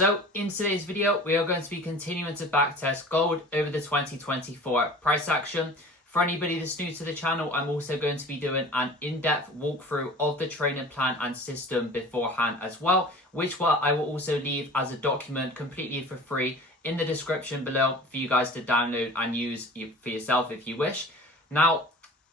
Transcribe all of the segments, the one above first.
So in today's video, we are going to be continuing to backtest gold over the 2024 price action. For anybody that's new to the channel, I'm also going to be doing an in-depth walkthrough of the trading plan and system beforehand as well, which I will also leave as a document completely for free in the description below for you guys to download and use for yourself if you wish. Now,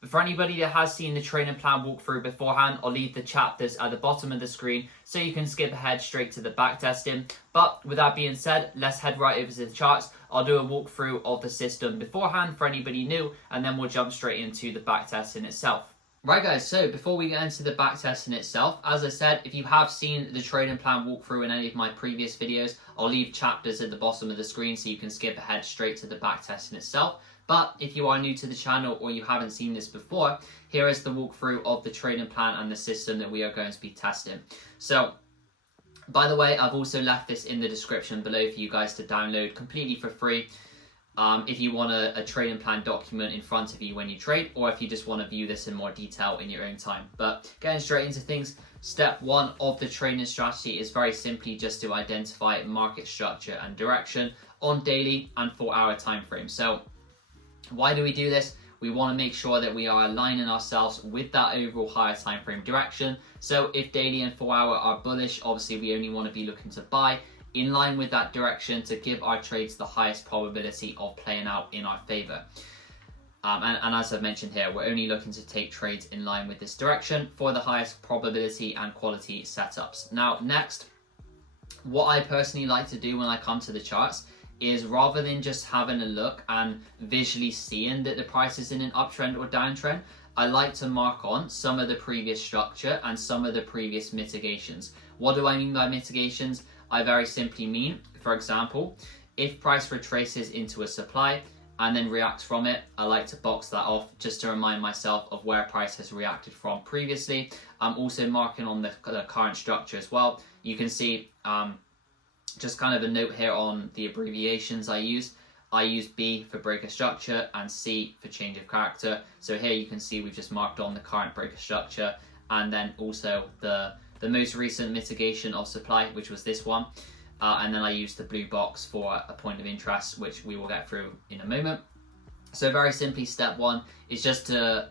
for anybody that has seen the trading plan walkthrough beforehand, I'll leave the chapters at the bottom of the screen so you can skip ahead straight to the backtesting. But with that being said, let's head right over to the charts. I'll do a walkthrough of the system beforehand for anybody new, and then we'll jump straight into the backtesting itself. Right guys, so before we get into the backtesting itself, as I said, if you have seen the trading plan walkthrough in any of my previous videos, I'll leave chapters at the bottom of the screen so you can skip ahead straight to the backtesting itself. But if you are new to the channel or you haven't seen this before, here is the walkthrough of the trading plan and the system that we are going to be testing. So, by the way, I've also left this in the description below for you guys to download completely for free. If you want a trading plan document in front of you when you trade, or if you just want to view this in more detail in your own time. But getting straight into things, step one of the trading strategy is very simply just to identify market structure and direction on daily and 4-hour time frames. So, why do we do this? We want to make sure that we are aligning ourselves with that overall higher time frame direction. So if daily and 4-hour are bullish, obviously we only want to be looking to buy in line with that direction to give our trades the highest probability of playing out in our favor. And as I've mentioned here, we're only looking to take trades in line with this direction for the highest probability and quality setups. Now, next, what I personally like to do when I come to the charts is rather than just having a look and visually seeing that the price is in an uptrend or downtrend, I like to mark on some of the previous structure and some of the previous mitigations. What do I mean by mitigations? I very simply mean, for example, if price retraces into a supply and then reacts from it, I like to box that off just to remind myself of where price has reacted from previously. I'm also marking on the current structure as well. You can see just kind of a note here on the abbreviations I use. I use B for breaker structure and C for change of character. So here you can see we've just marked on the current breaker structure and then also the most recent mitigation of supply, which was this one. And then I use the blue box for a point of interest, which we will get through in a moment. So very simply, step one is just to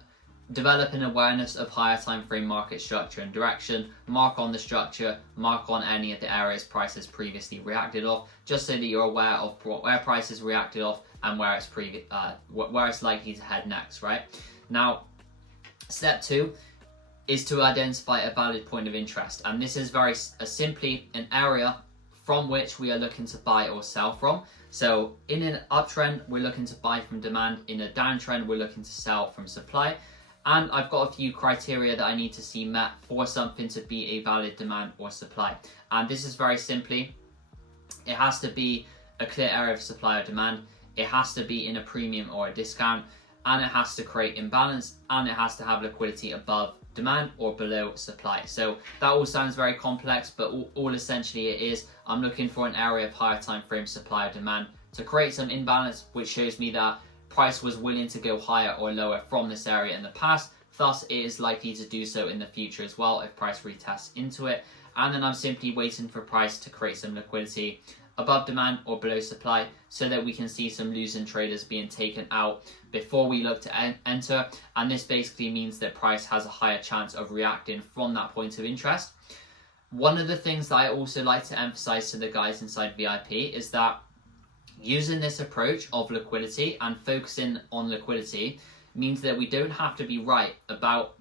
develop an awareness of higher time frame market structure and direction, mark on the structure, mark on any of the areas price has previously reacted off, just so that you're aware of where price has reacted off and where it's likely to head next, right? Now, step two is to identify a valid point of interest, and this is very simply an area from which we are looking to buy or sell from. So in an uptrend, we're looking to buy from demand. In a downtrend, we're looking to sell from supply. And I've got a few criteria that I need to see met for something to be a valid demand or supply. And this is very simply, it has to be a clear area of supply or demand, it has to be in a premium or a discount, and it has to create imbalance, and it has to have liquidity above demand or below supply. So that all sounds very complex, but all essentially it is, I'm looking for an area of higher time frame supply or demand to create some imbalance, which shows me that price was willing to go higher or lower from this area in the past, thus it is likely to do so in the future as well if price retests into it. And then I'm simply waiting for price to create some liquidity above demand or below supply so that we can see some losing traders being taken out before we look to enter. And this basically means that price has a higher chance of reacting from that point of interest. One of the things that I also like to emphasize to the guys inside VIP is that using this approach of liquidity and focusing on liquidity means that we don't have to be right about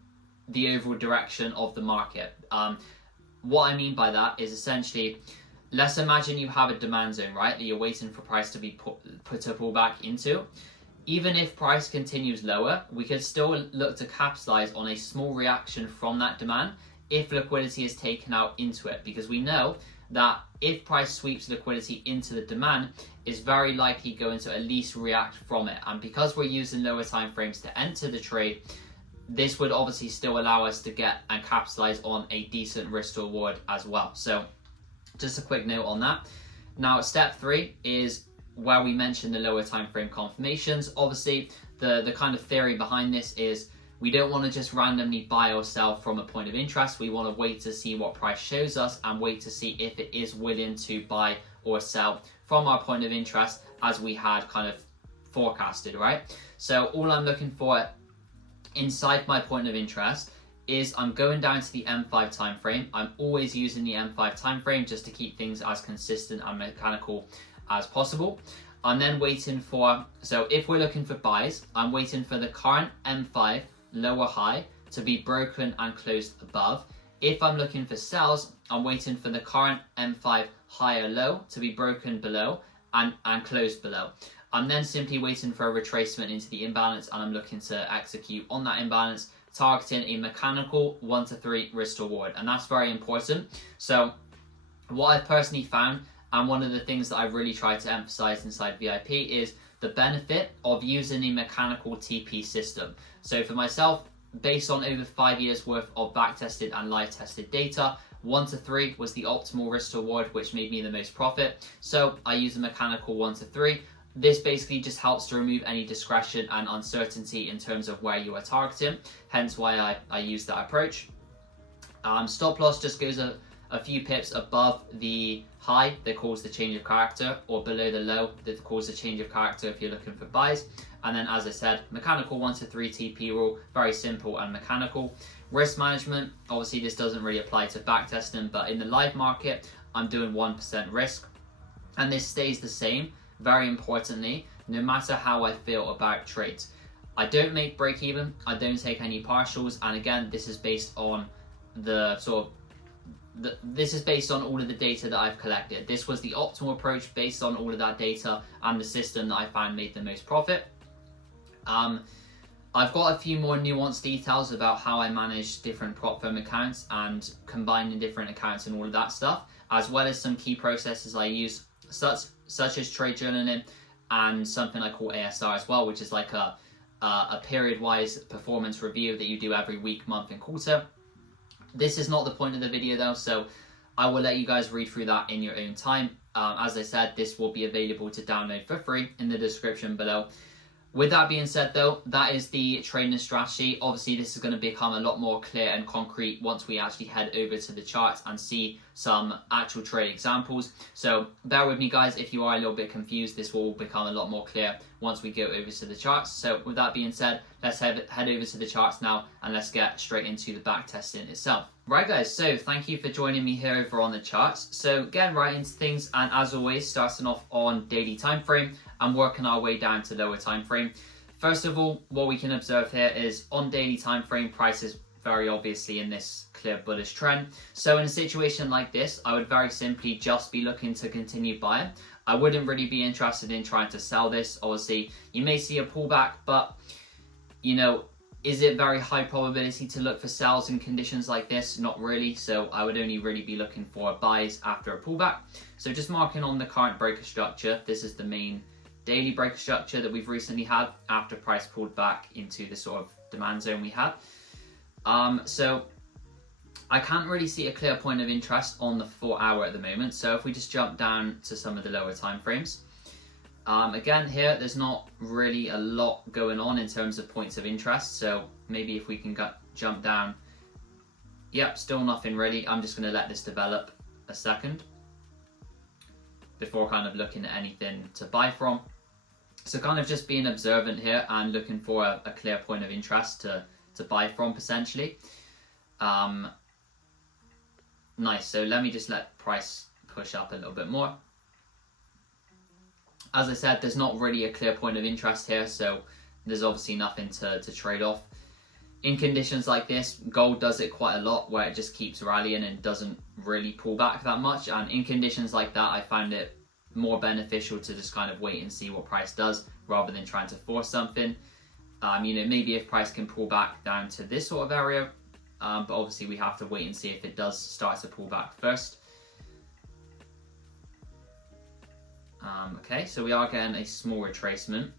the overall direction of the market. What I mean by that is essentially, let's imagine you have a demand zone, right, that you're waiting for price to be put to pull back into. Even if price continues lower, we could still look to capitalize on a small reaction from that demand if liquidity is taken out into it, because we know that if price sweeps liquidity into the demand, is very likely going to at least react from it. And because we're using lower time frames to enter the trade, this would obviously still allow us to get and capitalize on a decent risk to reward as well. So just a quick note on that. Now, step three is where we mentioned the lower time frame confirmations. Obviously, the kind of theory behind this is We don't want to just randomly buy or sell from a point of interest. We want to wait to see what price shows us and wait to see if it is willing to buy or sell from our point of interest as we had kind of forecasted, right? So all I'm looking for inside my point of interest is I'm going down to the M5 time frame. I'm always using the M5 time frame just to keep things as consistent and mechanical as possible. I'm then waiting for, so if we're looking for buys, I'm waiting for the current M5 lower high to be broken and closed above. If I'm looking for sells, I'm waiting for the current M5 higher low to be broken below and closed below. I'm then simply waiting for a retracement into the imbalance, and I'm looking to execute on that imbalance, targeting a mechanical 1 to 3 risk reward. And that's very important. So what I've personally found, and one of the things that I've really tried to emphasize inside VIP, is the benefit of using a mechanical TP system. So for myself, based on over 5 years worth of backtested and live tested data, 1 to 3 was the optimal risk to reward, which made me the most profit. So I use a mechanical 1 to 3. This basically just helps to remove any discretion and uncertainty in terms of where you are targeting, hence why I use that approach. Stop loss just goes a few pips above the high that caused the change of character, or below the low that caused the change of character if you're looking for buys. And then, as I said, mechanical 1 to 3 TP rule, very simple and mechanical. Risk management, obviously this doesn't really apply to backtesting, but in the live market, I'm doing 1% risk. And this stays the same, very importantly, no matter how I feel about trades. I don't make break even, I don't take any partials, and again, this is based on the sort of this is based on all of the data that I've collected. This was the optimal approach based on all of that data and the system that I found made the most profit. I've got a few more nuanced details about how I manage different prop firm accounts and combining different accounts and all of that stuff, as well as some key processes I use, such as trade journaling and something I call ASR as well, which is like a period-wise performance review that you do every week, month, and quarter. This is not the point of the video though, so I will let you guys read through that in your own time. As I said, this will be available to download for free in the description below. With that being said though, that is the trading strategy. Obviously this is going to become a lot more clear and concrete once we actually head over to the charts and see some actual trade examples. So bear with me guys if you are a little bit confused. This will become a lot more clear once we go over to the charts. So with that being said, let's head over to the charts now and let's get straight into the back testing itself. Right guys, so thank you for joining me here over on the charts. So getting right into things, and as always, starting off on daily time frame and working our way down to lower time frame. First of all, what we can observe here is on daily time frame, price is very obviously in this clear bullish trend. So in a situation like this, I would very simply just be looking to continue buying. I wouldn't really be interested in trying to sell this. Obviously, you may see a pullback, but you know, is it very high probability to look for sells in conditions like this? Not really. So I would only really be looking for buys after a pullback. So just marking on the current breaker structure, this is the main daily breaker structure that we've recently had after price pulled back into the sort of demand zone we had. So I can't really see a clear point of interest on the 4 hour at the moment. So if we just jump down to some of the lower time frames, again here, there's not really a lot going on in terms of points of interest. So maybe if we can jump down, yep, still nothing really. I'm just going to let this develop a second before kind of looking at anything to buy from. So kind of just being observant here and looking for a clear point of interest to buy from potentially. Nice, so let me just let price push up a little bit more. As I said, there's not really a clear point of interest here, so there's obviously nothing to trade off. In conditions like this, gold does it quite a lot, where it just keeps rallying and doesn't really pull back that much. And in conditions like that, I find it more beneficial to just kind of wait and see what price does rather than trying to force something. You know, maybe if price can pull back down to this sort of area, but obviously we have to wait and see if it does start to pull back first. Okay, so we are getting a small retracement.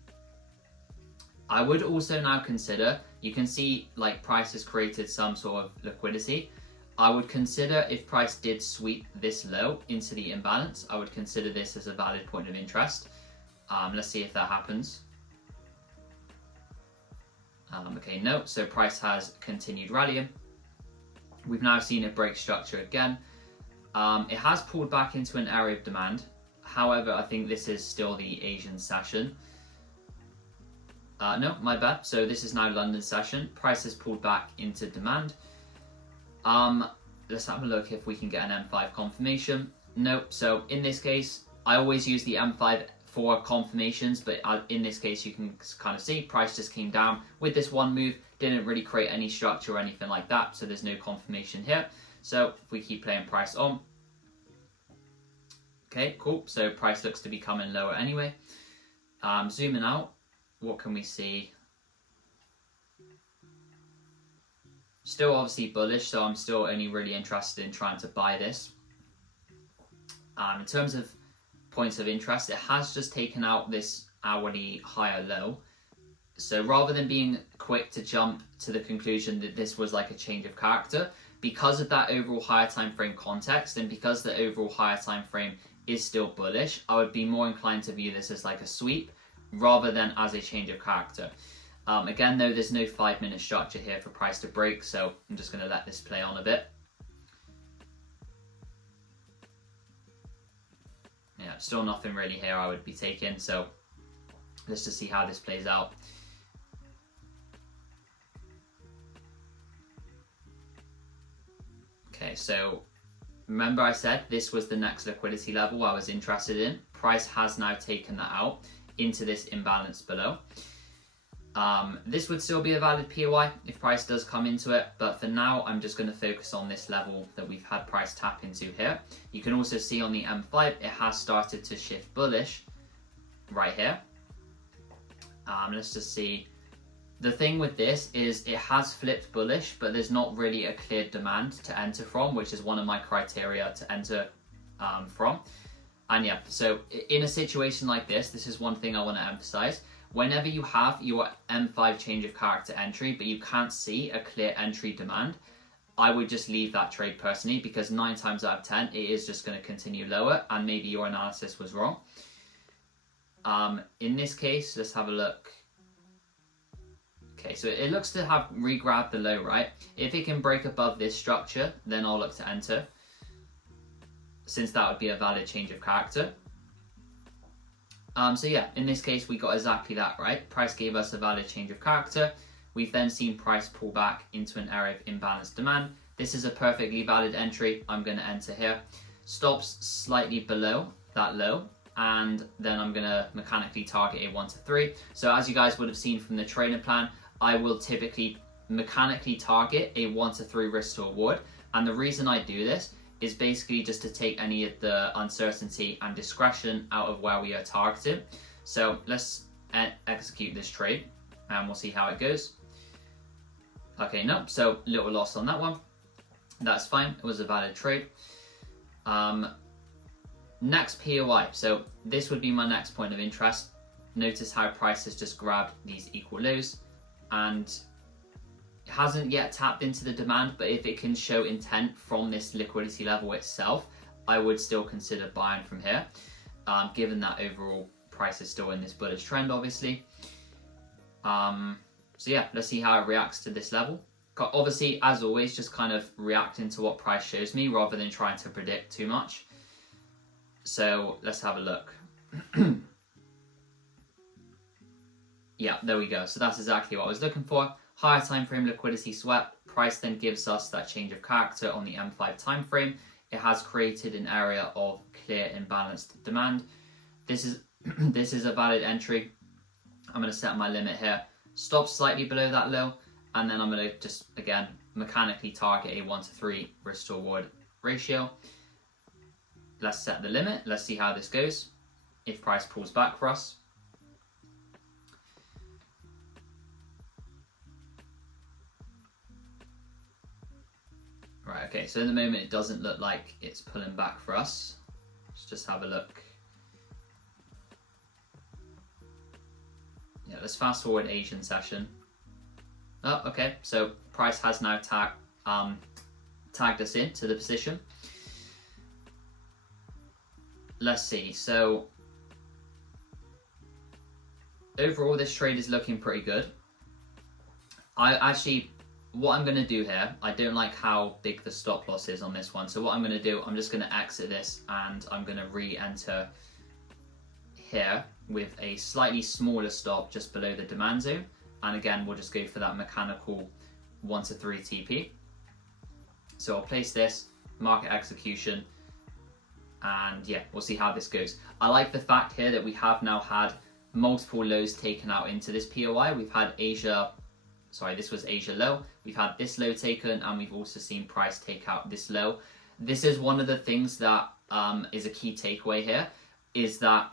I would also now consider, you can see like price has created some sort of liquidity. I would consider if price did sweep this low into the imbalance, I would consider this as a valid point of interest. Let's see if that happens. Okay, no, so price has continued rallying. We've now seen it break structure again. It has pulled back into an area of demand. However, I think this is still the Asian session. No, my bad. So this is now London session. Price has pulled back into demand. Let's have a look if we can get an M5 confirmation. No, so in this case, I always use the M5 for confirmations, but in this case, you can kind of see price just came down with this one move, didn't really create any structure or anything like that, so there's no confirmation here. So if we keep playing price on, okay, cool. So price looks to be coming lower anyway. Zooming out, what can we see? Still obviously bullish, so I'm still only really interested in trying to buy this. In terms of points of interest, it has just taken out this hourly higher low. So rather than being quick to jump to the conclusion that this was like a change of character, because of that overall higher time frame context and because the overall higher time frame is still bullish, I would be more inclined to view this as like a sweep rather than as a change of character. Again though, there's no 5-minute structure here for price to break, so I'm just going to let this play on a bit. Yeah, still nothing really here I would be taking, so let's just see how this plays out. Okay, so remember I said this was the next liquidity level I was interested in. Price has now taken that out into this imbalance below. This would still be a valid POI if price does come into it, but for now I'm just going to focus on this level that we've had price tap into here. You can also see on the M5 it has started to shift bullish right here. Let's just see. The thing with this is it has flipped bullish, but there's not really a clear demand to enter from, which is one of my criteria to enter from. And yeah, so in a situation like this, this is one thing I want to emphasize. Whenever you have your M5 change of character entry, but you can't see a clear entry demand, I would just leave that trade personally, because 9 times out of 10, it is just going to continue lower, and maybe your analysis was wrong. In this case, let's have a look. Okay, so it looks to have re-grabbed the low, right? If it can break above this structure, then I'll look to enter, since that would be a valid change of character. So yeah, in this case, we got exactly that, right? Price gave us a valid change of character. We've then seen price pull back into an area of imbalanced demand. This is a perfectly valid entry. I'm going to enter here. Stops slightly below that low, and then I'm going to mechanically target a 1 to 3. So as you guys would have seen from the trainer plan, I will typically mechanically target a 1 to 3 risk to reward. And the reason I do this is basically just to take any of the uncertainty and discretion out of where we are targeted. So let's execute this trade and we'll see how it goes. Okay, no, so little loss on that one. That's fine, it was a valid trade. Next POI, so this would be my next point of interest. Notice how price has just grabbed these equal lows and it hasn't yet tapped into the demand, but if it can show intent from this liquidity level itself, I would still consider buying from here, given that overall price is still in this bullish trend, obviously. So yeah, let's see how it reacts to this level. Obviously, as always, just kind of reacting to what price shows me rather than trying to predict too much. So let's have a look. Yeah, there we go. So that's exactly what I was looking for. Higher time frame liquidity swept. Price then gives us that change of character on the M5 time frame. It has created an area of clear imbalanced demand. This is a valid entry. I'm going to set my limit here. Stop slightly below that low, and then I'm going to just again mechanically target a 1 to 3 risk to reward ratio. Let's set the limit. Let's see how this goes. If price pulls back for us. Right, okay, so in the moment it doesn't look like it's pulling back for us. Let's just have a look. Yeah, let's fast forward Asian session. Oh, okay, so price has now tagged us into the position. Let's see, so overall this trade is looking pretty good. what I'm going to do here, I don't like how big the stop loss is on this one. So what I'm going to do, I'm just going to exit this and I'm going to re-enter here with a slightly smaller stop just below the demand zone. And again, we'll just go for that mechanical 1 to 3 TP. So I'll place this, market execution, and yeah, we'll see how this goes. I like the fact here that we have now had multiple lows taken out into this POI. We've had this was Asia low. We've had this low taken, and we've also seen price take out this low. This is one of the things that is a key takeaway here, is that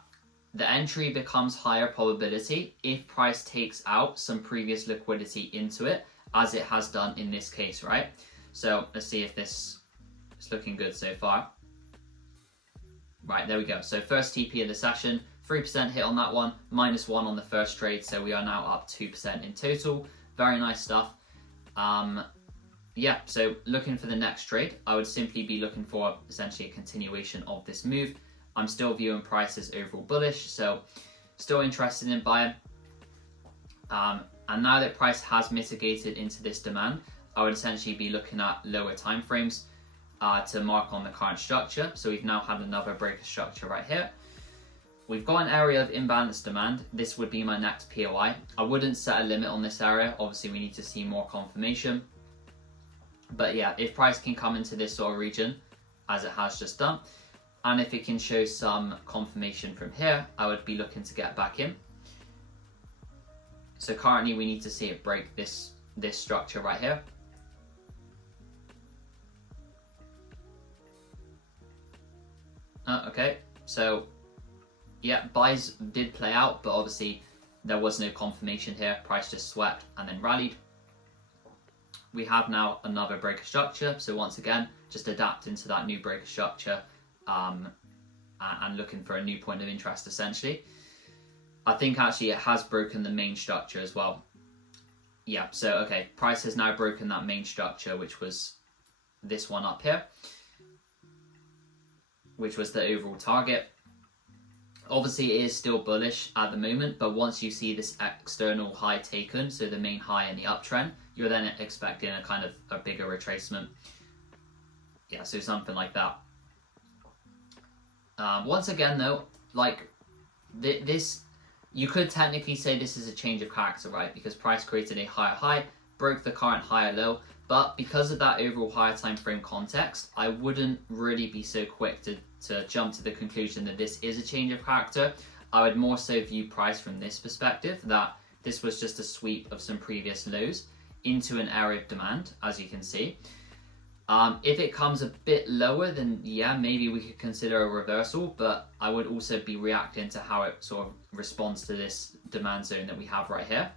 the entry becomes higher probability if price takes out some previous liquidity into it, as it has done in this case, right? So let's see if this is looking good so far. Right, there we go. So first TP of the session, 3% hit on that one, -1 on the first trade. So we are now up 2% in total. Very nice stuff. Yeah, so looking for the next trade, I would simply be looking for essentially a continuation of this move. I'm still viewing price as overall bullish, so still interested in buying. And now that price has mitigated into this demand, I would essentially be looking at lower time frames to mark on the current structure. So we've now had another breaker structure right here. We've got an area of imbalanced demand. This would be my next POI. I wouldn't set a limit on this area. Obviously, we need to see more confirmation. But yeah, if price can come into this sort of region, as it has just done, and if it can show some confirmation from here, I would be looking to get back in. So currently we need to see it break this structure right here. Okay, so yeah, buys did play out, but obviously there was no confirmation here. Price just swept and then rallied. We have now another breaker structure. So once again, just adapting to that new breaker structure and looking for a new point of interest essentially. I think actually it has broken the main structure as well. Yeah, so okay, price has now broken that main structure, which was this one up here, which was the overall target. Obviously it is still bullish at the moment, but once you see this external high taken, so the main high in the uptrend, you're then expecting a kind of a bigger retracement. Yeah, so something like that. Once again though, like this, you could technically say this is a change of character, right? Because price created a higher high, broke the current higher low, but because of that overall higher time frame context, I wouldn't really be so quick to jump to the conclusion that this is a change of character. I would more so view price from this perspective, that this was just a sweep of some previous lows into an area of demand, as you can see. If it comes a bit lower, then yeah, maybe we could consider a reversal, but I would also be reacting to how it sort of responds to this demand zone that we have right here.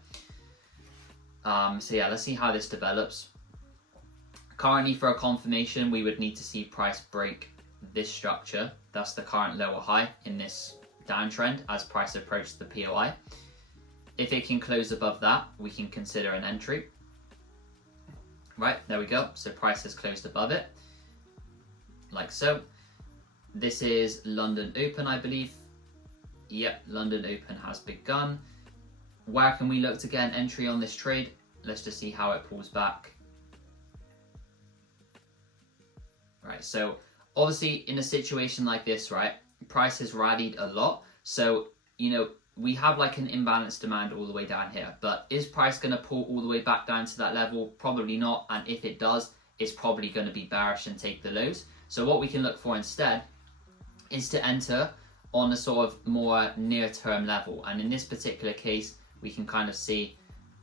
So yeah, let's see how this develops. Currently, for a confirmation, we would need to see price break this structure. That's the current lower high in this downtrend as price approaches the POI. If it can close above that, we can consider an entry. Right, there we go. So price has closed above it, like so. This is London Open, I believe. Yep, London Open has begun. Where can we look to get an entry on this trade? Let's just see how it pulls back. Right, so obviously in a situation like this, right, price has rallied a lot. So, you know, we have like an imbalanced demand all the way down here, but is price going to pull all the way back down to that level? Probably not. And if it does, it's probably going to be bearish and take the lows. So what we can look for instead is to enter on a sort of more near-term level. And in this particular case, we can kind of see,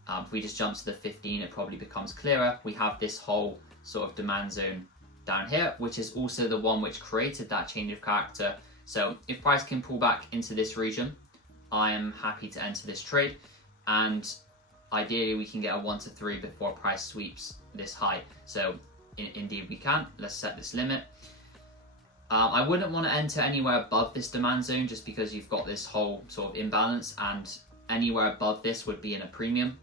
if we just jump to the 15, it probably becomes clearer. We have this whole sort of demand zone down here, which is also the one which created that change of character. So if price can pull back into this region, I am happy to enter this trade, and ideally we can get a 1 to 3 before price sweeps this high. So indeed we can. Let's set this limit. I wouldn't want to enter anywhere above this demand zone just because you've got this whole sort of imbalance, and anywhere above this would be in a premium.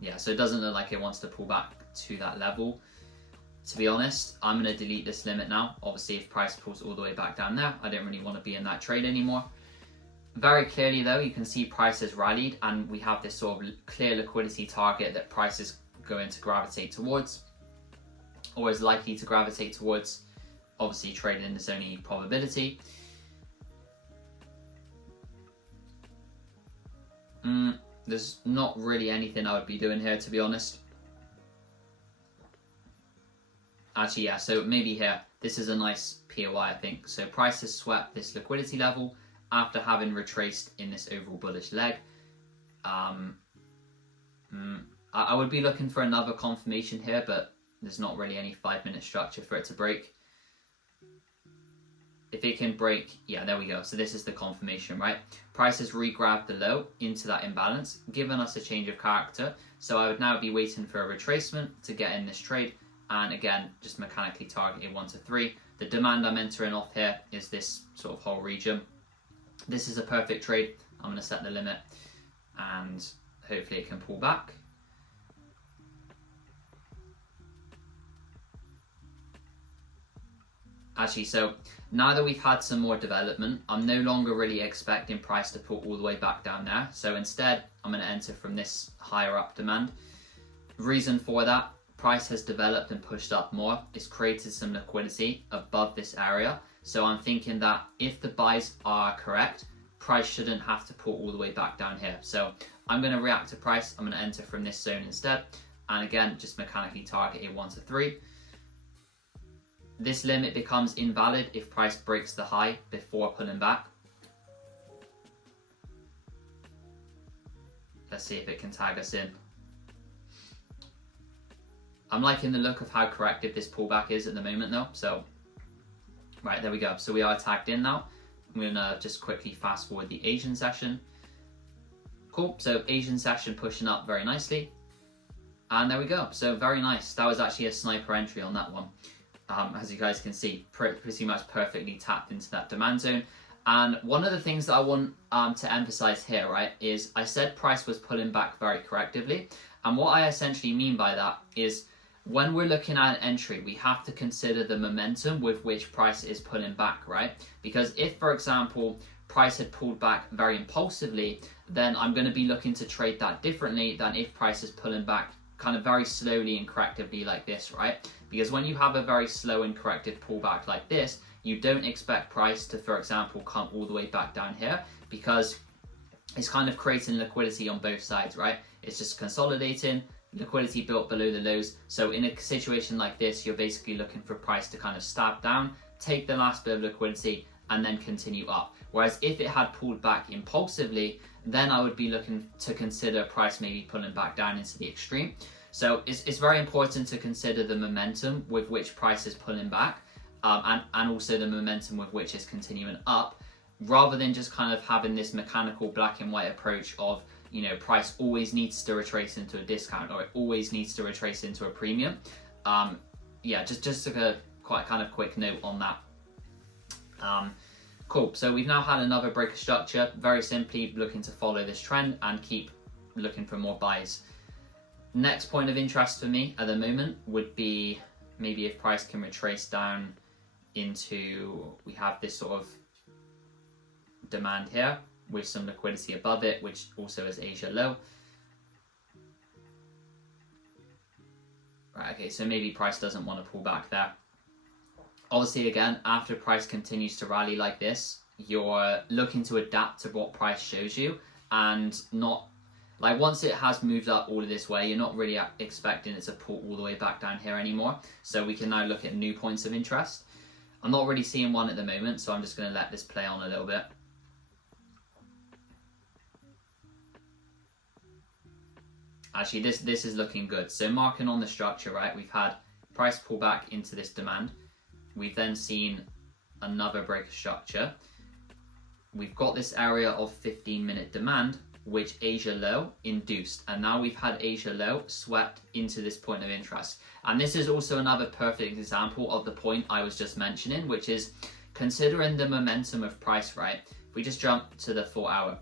Yeah, so it doesn't look like it wants to pull back to that level. To be honest, I'm going to delete this limit now. Obviously, if price pulls all the way back down there, I don't really want to be in that trade anymore. Very clearly though, you can see price has rallied and we have this sort of clear liquidity target that price is going to gravitate towards, or is likely to gravitate towards. Obviously trading is only probability. There's not really anything I would be doing here, to be honest. Actually, yeah, so maybe here, this is a nice POI, I think. So price has swept this liquidity level after having retraced in this overall bullish leg. I would be looking for another confirmation here, but there's not really any 5-minute structure for it to break. If it can break, yeah, there we go. So this is the confirmation, right? Price has re-grabbed the low into that imbalance, giving us a change of character. So I would now be waiting for a retracement to get in this trade. And again, just mechanically targeting 1 to 3. The demand I'm entering off here is this sort of whole region. This is a perfect trade. I'm going to set the limit and hopefully it can pull back. Actually, so now that we've had some more development, I'm no longer really expecting price to pull all the way back down there. So instead, I'm going to enter from this higher up demand. Reason for that, price has developed and pushed up more. It's created some liquidity above this area. So I'm thinking that if the buys are correct, price shouldn't have to pull all the way back down here. So I'm going to react to price. I'm going to enter from this zone instead. And again, just mechanically target a 1 to 3. This limit becomes invalid if price breaks the high before pulling back. Let's see if it can tag us in. I'm liking the look of how corrective this pullback is at the moment though. So, right, there we go. So we are tagged in now. I'm going to just quickly fast forward the Asian session. Cool, so Asian session pushing up very nicely. And there we go. So very nice. That was actually a sniper entry on that one. As you guys can see, pretty much perfectly tapped into that demand zone. And one of the things that I want to emphasize here, right, is I said price was pulling back very correctively. And what I essentially mean by that is when we're looking at an entry, we have to consider the momentum with which price is pulling back, right? Because if, for example, price had pulled back very impulsively, then I'm going to be looking to trade that differently than if price is pulling back kind of very slowly and correctively like this, right? Because when you have a very slow and corrective pullback like this, you don't expect price to, for example, come all the way back down here because it's kind of creating liquidity on both sides, right? It's just consolidating, liquidity built below the lows. So in a situation like this, you're basically looking for price to kind of stab down, take the last bit of liquidity, and then continue up. Whereas if it had pulled back impulsively, then I would be looking to consider price maybe pulling back down into the extreme. So it's very important to consider the momentum with which price is pulling back and also the momentum with which it's continuing up, rather than just kind of having this mechanical black and white approach of, you know, price always needs to retrace into a discount or it always needs to retrace into a premium. Yeah, just a quite kind of quick note on that. Cool, so we've now had another break of structure, very simply looking to follow this trend and keep looking for more buys. Next point of interest for me at the moment would be maybe if price can retrace down into, we have this sort of demand here with some liquidity above it, which also is Asia low. Right, okay, so maybe price doesn't want to pull back there. Obviously, again, after price continues to rally like this, you're looking to adapt to what price shows you and not, like once it has moved up all of this way, you're not really expecting it to pull all the way back down here anymore. So we can now look at new points of interest. I'm not really seeing one at the moment, so I'm just going to let this play on a little bit. Actually, this is looking good. So marking on the structure, right, we've had price pull back into this demand. We've then seen another break of structure. We've got this area of 15-minute demand, which Asia low induced. And now we've had Asia low swept into this point of interest. And this is also another perfect example of the point I was just mentioning, which is considering the momentum of price, right? If we just jump to the 4 hour.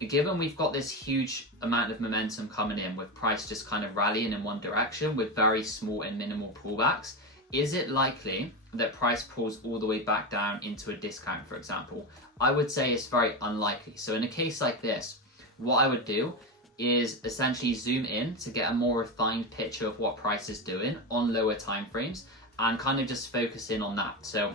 Given we've got this huge amount of momentum coming in with price just kind of rallying in one direction with very small and minimal pullbacks, is it likely, that price pulls all the way back down into a discount, for example? I would say it's very unlikely. So in a case like this, what I would do is essentially zoom in to get a more refined picture of what price is doing on lower time frames and kind of just focus in on that. So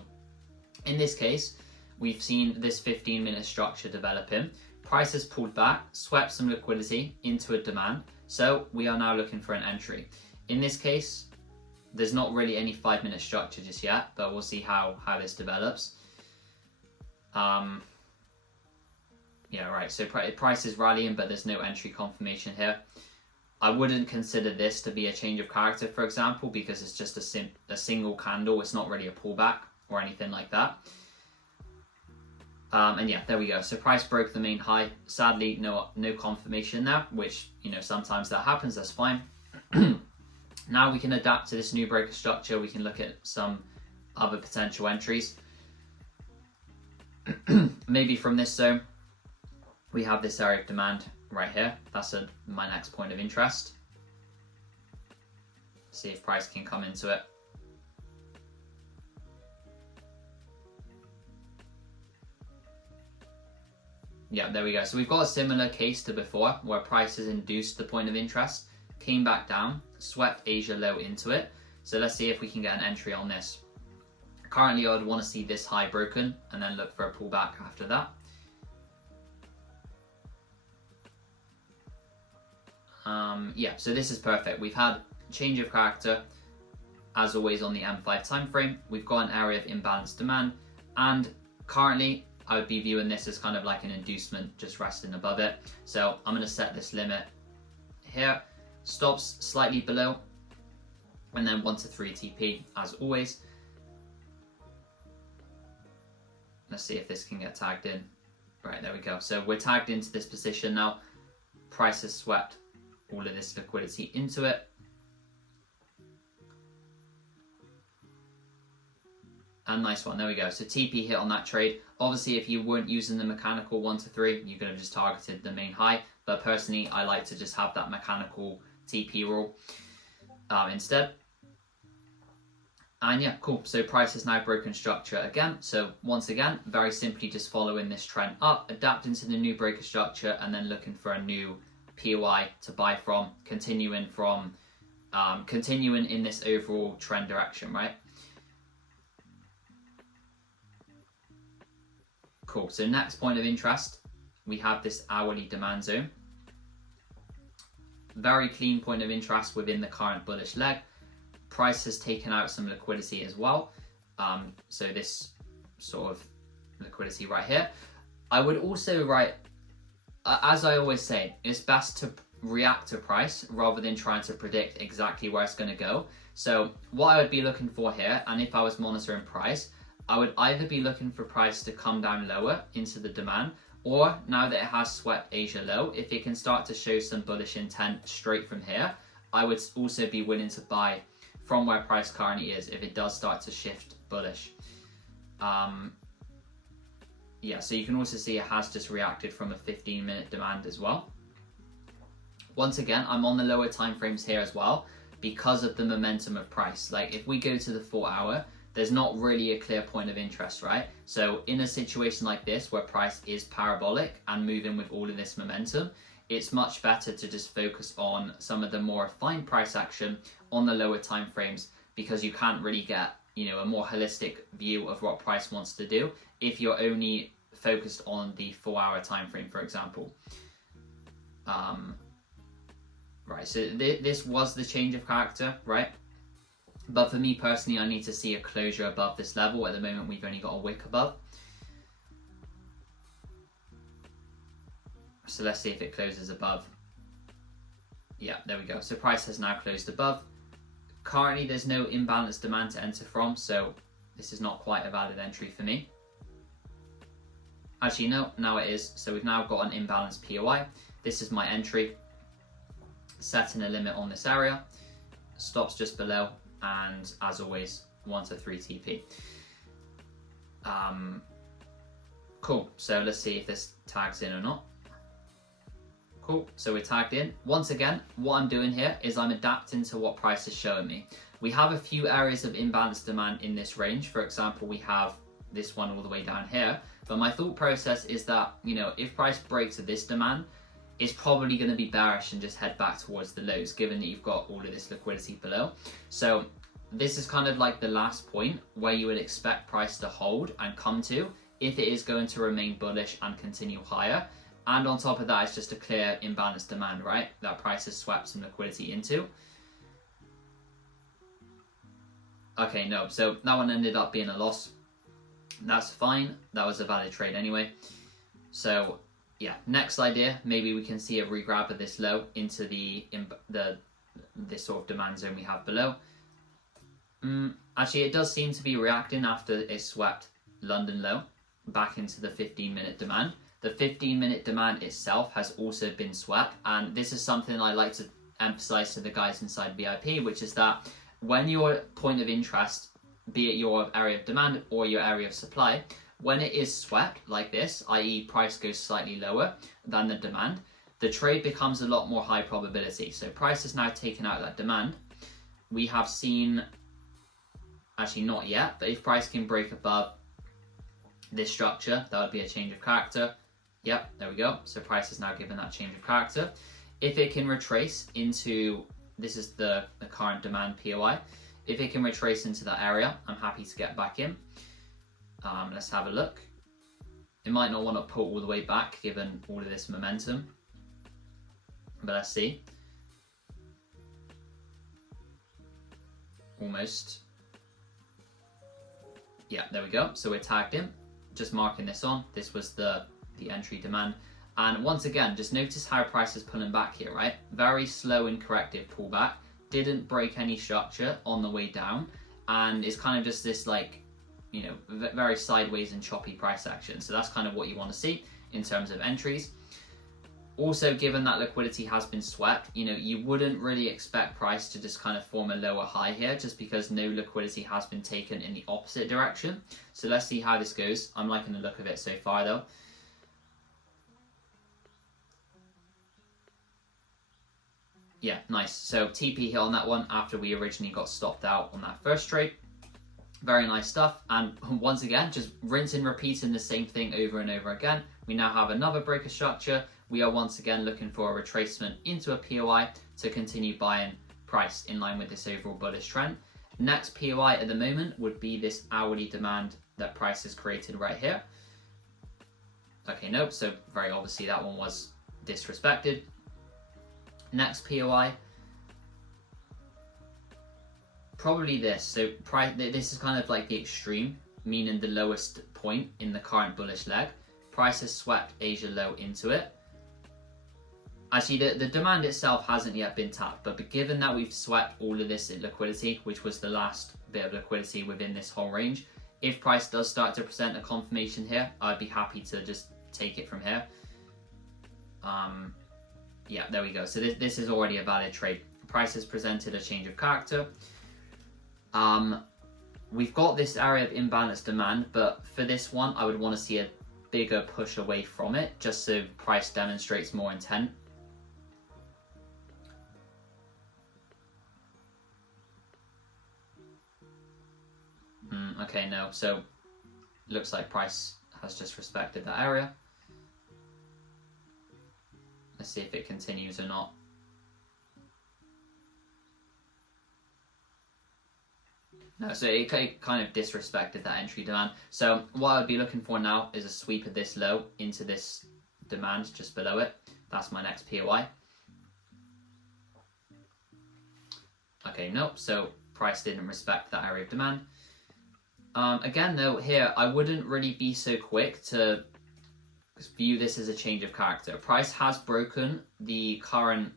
in this case, we've seen this 15-minute structure developing. Price has pulled back, swept some liquidity into a demand. So we are now looking for an entry. In this case, there's not really any 5-minute structure just yet, but we'll see how this develops. Yeah, right, so price is rallying, but there's no entry confirmation here. I wouldn't consider this to be a change of character, for example, because it's just a single candle. It's not really a pullback or anything like that. And yeah, there we go. So price broke the main high. Sadly, no confirmation there, which, you know, sometimes that happens. That's fine. Now we can adapt to this new breaker structure. We can look at some other potential entries. Maybe from this zone, we have this area of demand right here. That's my next point of interest. See if price can come into it. Yeah, there we go. So we've got a similar case to before, where price has induced the point of interest, came back down, swept Asia low into it. So let's see if we can get an entry on this. Currently, I would want to see this high broken and then look for a pullback after that. Yeah, so this is perfect. We've had change of character, as always on the M5 time frame. We've got an area of imbalanced demand, and currently I would be viewing this as kind of like an inducement just resting above it. So I'm going to set this limit here, stops slightly below, and then 1 to 3 TP as always. Let's see if this can get tagged in. Right, there we go. So we're tagged into this position now. Price has swept all of this liquidity into it. And nice one, there we go. So TP hit on that trade. Obviously, if you weren't using the mechanical 1 to 3, you could have just targeted the main high. But personally, I like to just have that mechanical TP rule instead. And yeah, cool. So price has now broken structure again. So once again, very simply just following this trend up, adapting to the new breaker structure, and then looking for a new POI to buy from, continuing in this overall trend direction, right? Cool. So next point of interest, we have this hourly demand zone. Very clean point of interest within the current bullish leg. Price has taken out some liquidity as well. So this sort of liquidity right here. I would also as I always say, it's best to react to price rather than trying to predict exactly where it's going to go. So what I would be looking for here, and if I was monitoring price, I would either be looking for price to come down lower into the demand, or now that it has swept Asia low, if it can start to show some bullish intent straight from here, I would also be willing to buy from where price currently is if it does start to shift bullish. Yeah, so you can also see it has just reacted from a 15-minute demand as well. Once again, I'm on the lower time frames here as well because of the momentum of price. Like if we go to the 4 hour, there's not really a clear point of interest, right? So in a situation like this where price is parabolic and moving with all of this momentum, it's much better to just focus on some of the more refined price action on the lower time frames, because you can't really get, you know, a more holistic view of what price wants to do if you're only focused on the 4 hour time frame, for example. Right, so this was the change of character, right? But for me personally, I need to see a closure above this level. At the moment, we've only got a wick above. So let's see if it closes above. Yeah, there we go. So price has now closed above. Currently, there's no imbalanced demand to enter from, so this is not quite a valid entry for me. Actually, no, now it is. So we've now got an imbalanced POI. This is my entry. Setting a limit on this area. Stops just below. And as always, 1 to 3 TP. Cool. So let's see if this tags in or not. Cool, so we're tagged in. Once again, what I'm doing here is I'm adapting to what price is showing me. We have a few areas of imbalanced demand in this range. For example, we have this one all the way down here. But my thought process is that, you know, if price breaks to this demand, it's probably going to be bearish and just head back towards the lows, given that you've got all of this liquidity below. So this is kind of like the last point where you would expect price to hold and come to if it is going to remain bullish and continue higher. And on top of that, it's just a clear imbalanced demand, right? That price has swept some liquidity into. Okay, no, so that one ended up being a loss. That's fine. That was a valid trade anyway. So yeah, next idea, maybe we can see a regrab of this low into this sort of demand zone we have below. Actually, it does seem to be reacting after it swept London low back into the 15-minute demand. The 15-minute demand itself has also been swept, and this is something I like to emphasize to the guys inside VIP, which is that when your point of interest, be it your area of demand or your area of supply, when it is swept like this, i.e. price goes slightly lower than the demand, the trade becomes a lot more high probability. So price has now taken out that demand. We have seen, actually not yet, but if price can break above this structure, that would be a change of character. Yep, there we go. So price is now given that change of character. If it can retrace into, this is the current demand POI. If it can retrace into that area, I'm happy to get back in. Let's have a look. It might not want to pull all the way back given all of this momentum, but let's see. Almost. Yeah, there we go. So we're tagged in. Just marking this on. This was the entry demand. And once again, just notice how price is pulling back here, right? Very slow and corrective pullback. Didn't break any structure on the way down. And it's kind of just this like, you know, very sideways and choppy price action. So that's kind of what you want to see in terms of entries. Also, given that liquidity has been swept, you know, you wouldn't really expect price to just kind of form a lower high here just because no liquidity has been taken in the opposite direction. So let's see how this goes. I'm liking the look of it so far though. Yeah, nice. So TP hit on that one after we originally got stopped out on that first trade. Very nice stuff. And once again, just rinse and repeating the same thing over and over again. We now have another breaker structure. We are once again looking for a retracement into a POI to continue buying price in line with this overall bullish trend. Next POI at the moment would be this hourly demand that price has created right here. Okay, nope. So very obviously that one was disrespected. Next POI, probably this. So this is kind of like the extreme, meaning the lowest point in the current bullish leg. Price has swept Asia low into it. Actually, the demand itself hasn't yet been tapped, but given that we've swept all of this in liquidity, which was the last bit of liquidity within this whole range, if price does start to present a confirmation here, I'd be happy to just take it from here. Yeah, there we go. So this is already a valid trade. Price has presented a change of character. We've got this area of imbalanced demand, but for this one, I would want to see a bigger push away from it, just so price demonstrates more intent. Okay, no. So looks like price has just respected that area. Let's see if it continues or not. No, so it kind of disrespected that entry demand. So what I would be looking for now is a sweep of this low into this demand just below it. That's my next POI. Okay, nope. So price didn't respect that area of demand. Again, though, here I wouldn't really be so quick to view this as a change of character. Price has broken the current,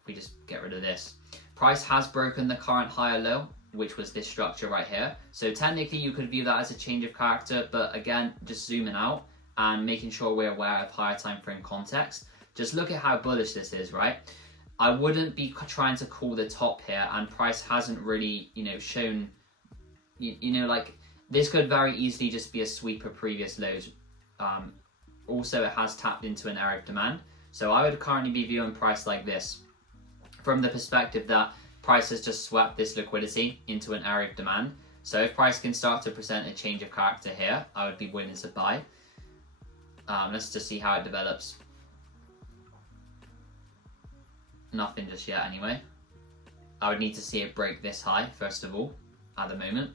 if we just get rid of this, price has broken the current higher low, which was this structure right here. So technically you could view that as a change of character, but again, just zooming out and making sure we're aware of higher time frame context. Just look at how bullish this is, right? I wouldn't be trying to call the top here, and price hasn't really, you know, shown, you know, like this could very easily just be a sweep of previous lows. Also, it has tapped into an area of demand. So I would currently be viewing price like this, from the perspective that price has just swept this liquidity into an area of demand. So if price can start to present a change of character here, I would be willing to buy. Let's just see how it develops. Nothing just yet anyway. I would need to see it break this high first of all at the moment.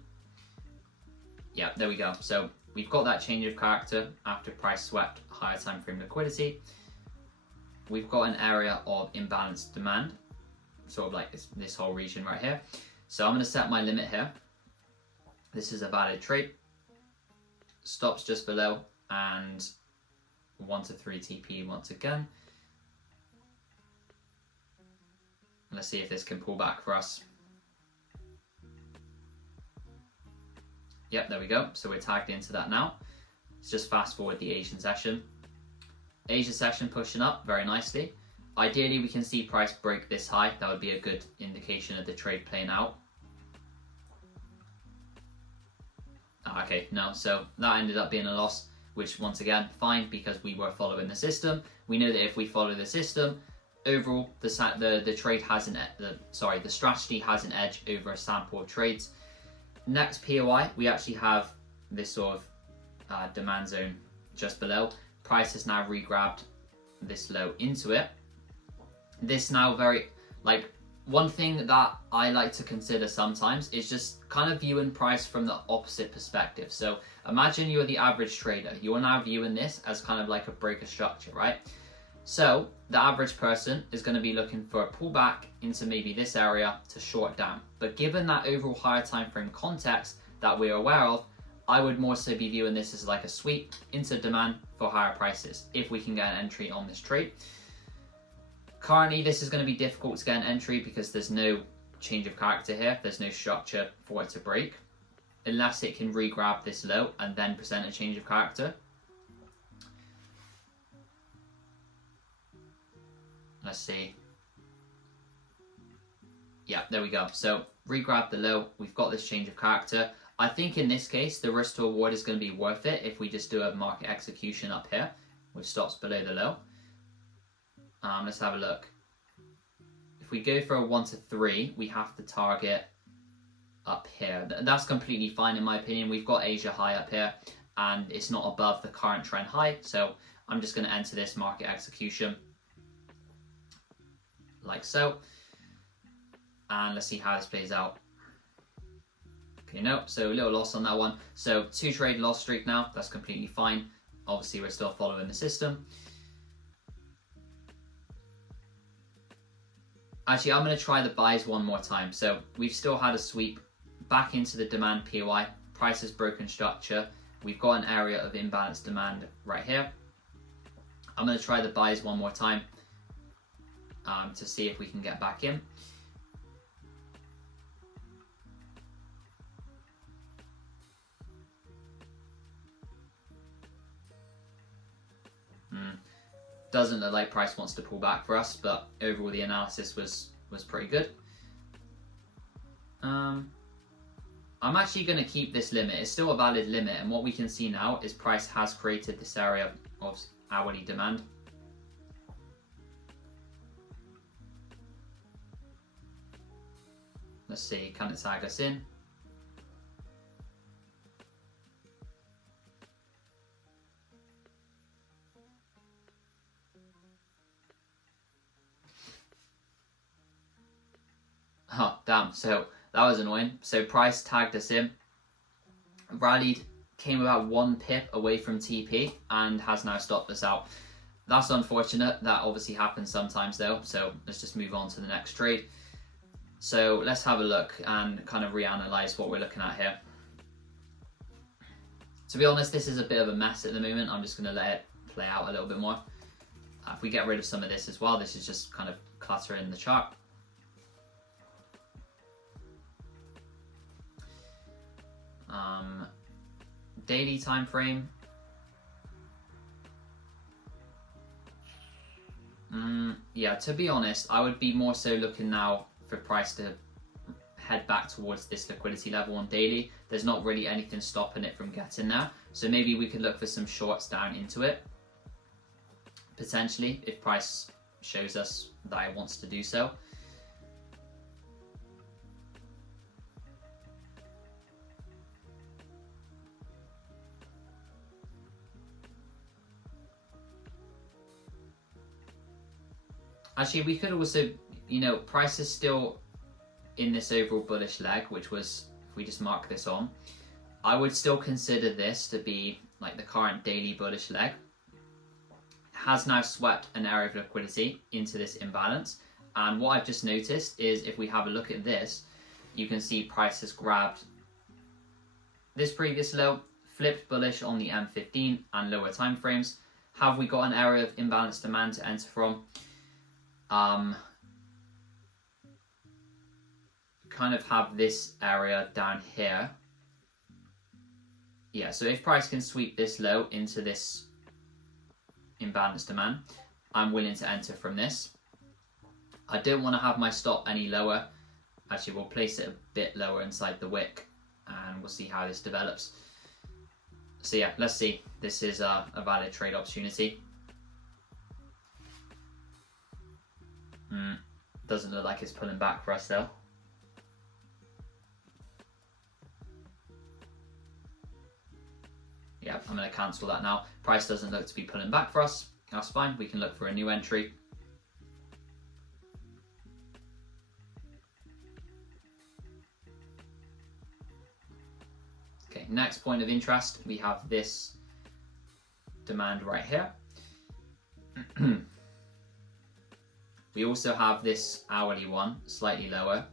Yeah, there we go. So we've got that change of character after price swept higher time frame liquidity. We've got an area of imbalanced demand, sort of like this whole region right here. So I'm going to set my limit here. This is a valid trade. Stops just below, and 1 to 3 TP once again. Let's see if this can pull back for us. Yep, there we go. So we're tagged into that now. Let's just fast forward the Asian session. Asia session pushing up very nicely. Ideally, we can see price break this high. That would be a good indication of the trade playing out. Okay, no, so that ended up being a loss, which once again, fine, because we were following the system. We know that if we follow the system, overall, the trade has the strategy has an edge over a sample of trades. Next POI, we actually have this sort of demand zone just below. Price has now re-grabbed this low into it. This now one thing that I like to consider sometimes is just kind of viewing price from the opposite perspective. So imagine you're the average trader. You're now viewing this as kind of like a breaker structure, right? So the average person is going to be looking for a pullback into maybe this area to short down. But given that overall higher time frame context that we're aware of, I would more so be viewing this as like a sweep into demand for higher prices if we can get an entry on this trade. Currently, this is going to be difficult to get an entry because there's no change of character here. There's no structure for it to break unless it can re-grab this low and then present a change of character. Let's see. Yeah, there we go. So re-grab the low. We've got this change of character. I think in this case, the risk to reward is going to be worth it if we just do a market execution up here, which stops below the low. Let's have a look. If we go for a 1 to 3, we have to target up here. That's completely fine in my opinion. We've got Asia high up here and it's not above the current trend high. So I'm just going to enter this market execution like so. And let's see how this plays out. Okay, no, so a little loss on that one. So 2 trade loss streak now. That's completely fine. Obviously, we're still following the system. Actually, I'm going to try the buys one more time. So we've still had a sweep back into the demand POI. Price has broken structure. We've got an area of imbalanced demand right here. I'm going to try the buys one more time to see if we can get back in. Doesn't look like price wants to pull back for us, but overall the analysis was pretty good. I'm actually going to keep this limit. It's still a valid limit, and what we can see now is price has created this area of hourly demand. Let's see, can it tag us in? Oh, damn, so that was annoying. So price tagged us in, rallied, came about 1 pip away from TP and has now stopped us out. That's unfortunate. That obviously happens sometimes though. So let's just move on to the next trade. So let's have a look and kind of reanalyze what we're looking at here. To be honest, this is a bit of a mess at the moment. I'm just going to let it play out a little bit more. If we get rid of some of this as well, this is just kind of cluttering the chart. Daily time frame. Yeah, to be honest, I would be more so looking now for price to head back towards this liquidity level on daily. There's not really anything stopping it from getting there. So maybe we could look for some shorts down into it, potentially, if price shows us that it wants to do so. Actually, we could also, price is still in this overall bullish leg, which was, if we just mark this on, I would still consider this to be like the current daily bullish leg. It has now swept an area of liquidity into this imbalance. And what I've just noticed is if we have a look at this, you can see price has grabbed this previous low, flipped bullish on the M15 and lower time frames. Have we got an area of imbalanced demand to enter from? Kind of have this area down here. Yeah, so if price can sweep this low into this imbalanced demand, I'm willing to enter from this. I don't want to have my stop any lower. Actually, we'll place it a bit lower inside the wick and we'll see how this develops. So yeah, let's see. This is a valid trade opportunity. Doesn't look like it's pulling back for us though. Yeah, I'm going to cancel that now. Price doesn't look to be pulling back for us. That's fine. We can look for a new entry. Okay, next point of interest, we have this demand right here. We also have this hourly one, slightly lower.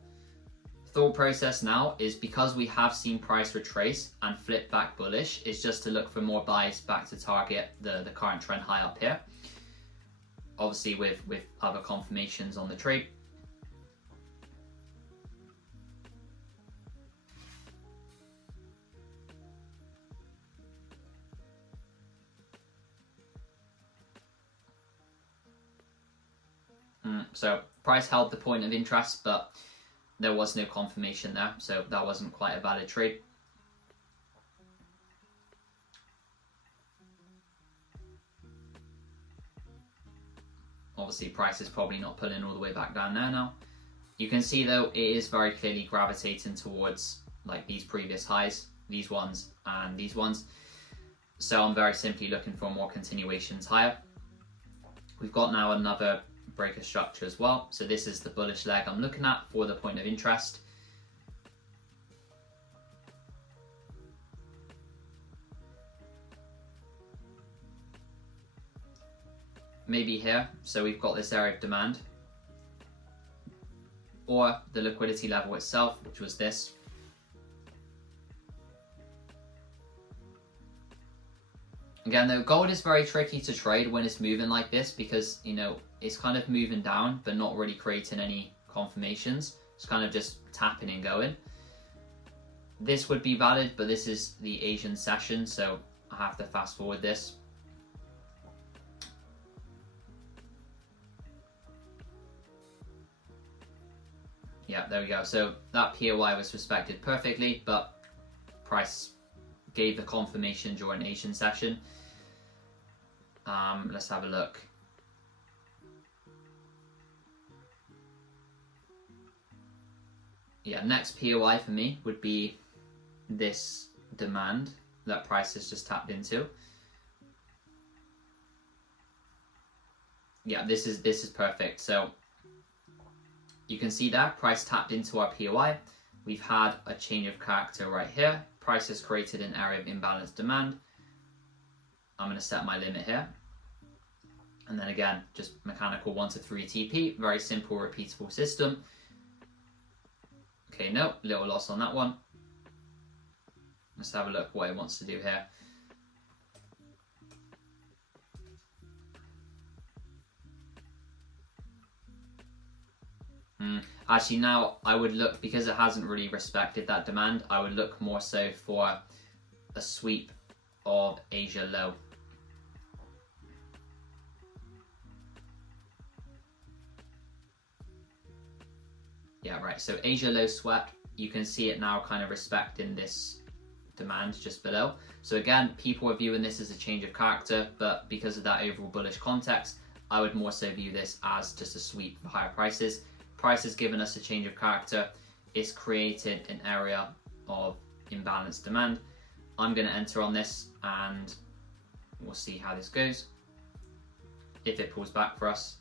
Thought process now is because we have seen price retrace and flip back bullish, is just to look for more buys back to target the current trend high up here. Obviously with other confirmations on the trade. So price held the point of interest, but there was no confirmation there, so that wasn't quite a valid trade. Obviously price is probably not pulling all the way back down there now. You can see though, it is very clearly gravitating towards like these previous highs, these ones and these ones. So I'm very simply looking for more continuations higher. We've got now another breaker structure as well. So this is the bullish leg I'm looking at for the point of interest. Maybe here, so we've got this area of demand, or the liquidity level itself, which was this. Again though, gold is very tricky to trade when it's moving like this because, it's kind of moving down but not really creating any confirmations. It's kind of just tapping and going. This would be valid, but this is the Asian session, so I have to fast forward this. Yeah, there we go. So that POI was respected perfectly, but price gave the confirmation during Asian session. Let's have a look. Yeah, next POI for me would be this demand that price has just tapped into. Yeah, this is perfect. So you can see that price tapped into our POI. We've had a change of character right here. Price has created an area of imbalanced demand. I'm going to set my limit here. And then again, just mechanical 1 to 3 TP. Very simple, repeatable system. Okay, no, little loss on that one. Let's have a look what it wants to do here. Actually now I would look, because it hasn't really respected that demand, I would look more so for a sweep of Asia low. Yeah, right, so Asia low swept, you can see it now kind of respecting this demand just below. So again, people are viewing this as a change of character, but because of that overall bullish context, I would more so view this as just a sweep for higher prices. Price has given us a change of character. It's created an area of imbalanced demand. I'm going to enter on this and we'll see how this goes. If it pulls back for us,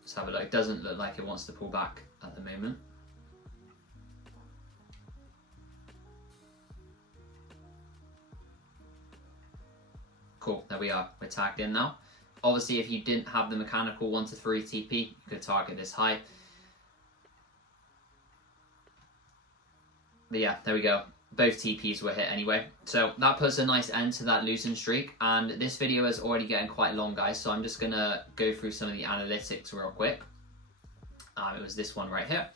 let's have a look. It doesn't look like it wants to pull back at the moment. Cool, there we are. We're tagged in now. Obviously, if you didn't have the mechanical 1 to 3 TP, you could target this high. But yeah, there we go. Both TPs were hit anyway. So that puts a nice end to that losing streak. And this video is already getting quite long, guys. So I'm just going to go through some of the analytics real quick. It was this one right here.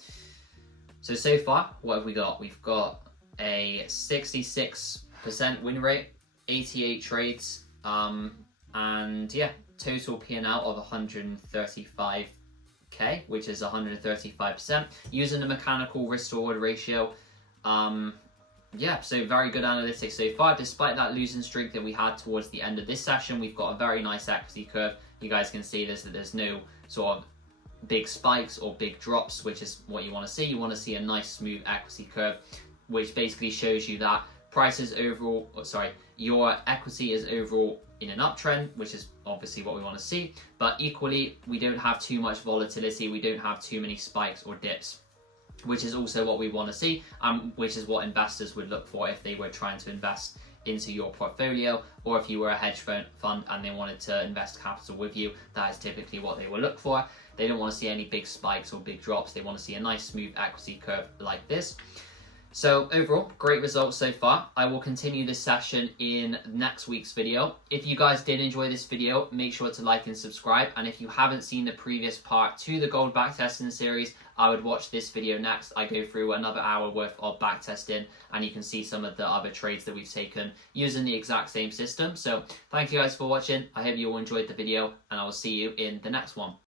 So far, what have we got? We've got a 66% win rate, 88 trades, and yeah, total P&L of 135k, which is 135%, using the mechanical risk to reward ratio. Yeah, so very good analytics so far. Despite that losing streak that we had towards the end of this session, we've got a very nice equity curve. You guys can see this, that there's no sort of big spikes or big drops, which is what you want to see. You want to see a nice smooth equity curve, which basically shows you that prices overall, your equity is overall in an uptrend, which is obviously what we want to see. But equally, we don't have too much volatility. We don't have too many spikes or dips, which is also what we want to see, which is what investors would look for if they were trying to invest into your portfolio, or if you were a hedge fund and they wanted to invest capital with you. That is typically what they will look for. They don't want to see any big spikes or big drops. They want to see a nice smooth equity curve like this. So overall, great results so far. I will continue this session in next week's video. If you guys did enjoy this video, make sure to like and subscribe. And if you haven't seen the previous part to the gold backtesting series, I would watch this video next. I go through another hour worth of backtesting, and you can see some of the other trades that we've taken using the exact same system. So thank you guys for watching. I hope you all enjoyed the video, and I will see you in the next one.